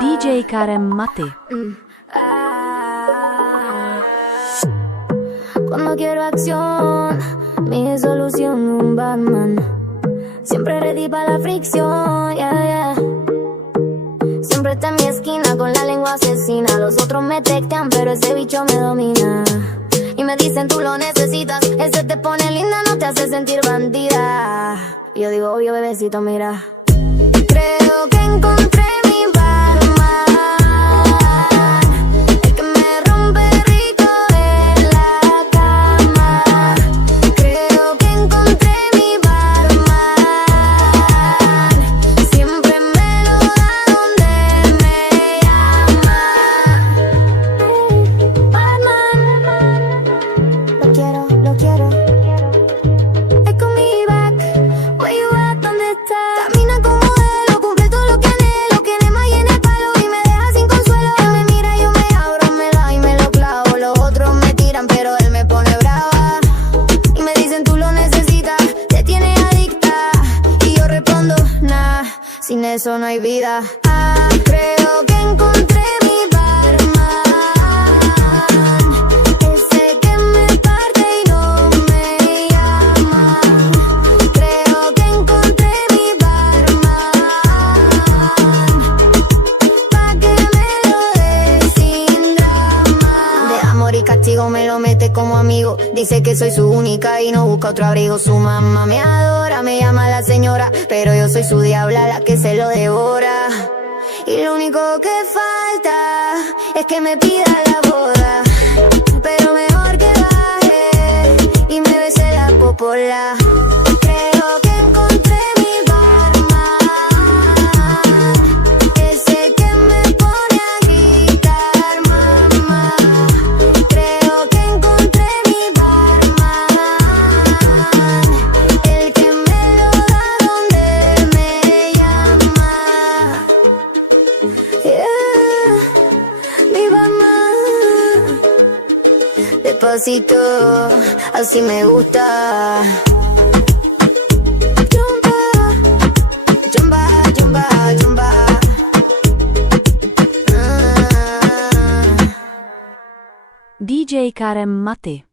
DJ Karem Mate. Cuando quiero acción, mi solución un Batman. Siempre ready para la fricción, yeah. Siempre está en mi esquina con la lengua asesina. Los otros me textean, pero ese bicho me domina. Y me dicen tú lo necesitas. Ese te pone linda, no te hace sentir bandida. Y yo digo, obvio bebecito, mira. Creo que encontré mi Batman, el que me rompe rico en la cama. Creo que encontré mi Batman, siempre me lo da donde me llama. Batman, lo quiero. Es con mi back, where you at, ¿dónde estás? Camina como modelo, cumple todo lo que anhelo, que de más llena el palo y me deja sin consuelo. Él me mira, yo me abro, me da y me lo clavo. Los otros me tiran, pero él me pone brava. Y me dicen tú lo necesitas, te tienes adicta. Y yo respondo, nah, sin eso no hay vida. Creo que encontré mi Batman, ese que me parte y no me llama. Creo que encontré mi Batman, pa' que me lo dé sin drama. De amor y castigo me lo mete como amigo. Dice que soy su única y no busca otro abrigo. Su mamá me adora, me llama la señora, pero yo soy su diabla, la que se lo devora. Y lo único que falta es que me pida la boda, pero mejor que baje y me bese la popola. Creo que encontré mi Batman, ese que me pone a gritar mamá. Creo que encontré mi Batman, el que me lo da donde me llama. Yeah, mi Batman. Despacito, así me gusta. Jumba. DJ Karem Mate.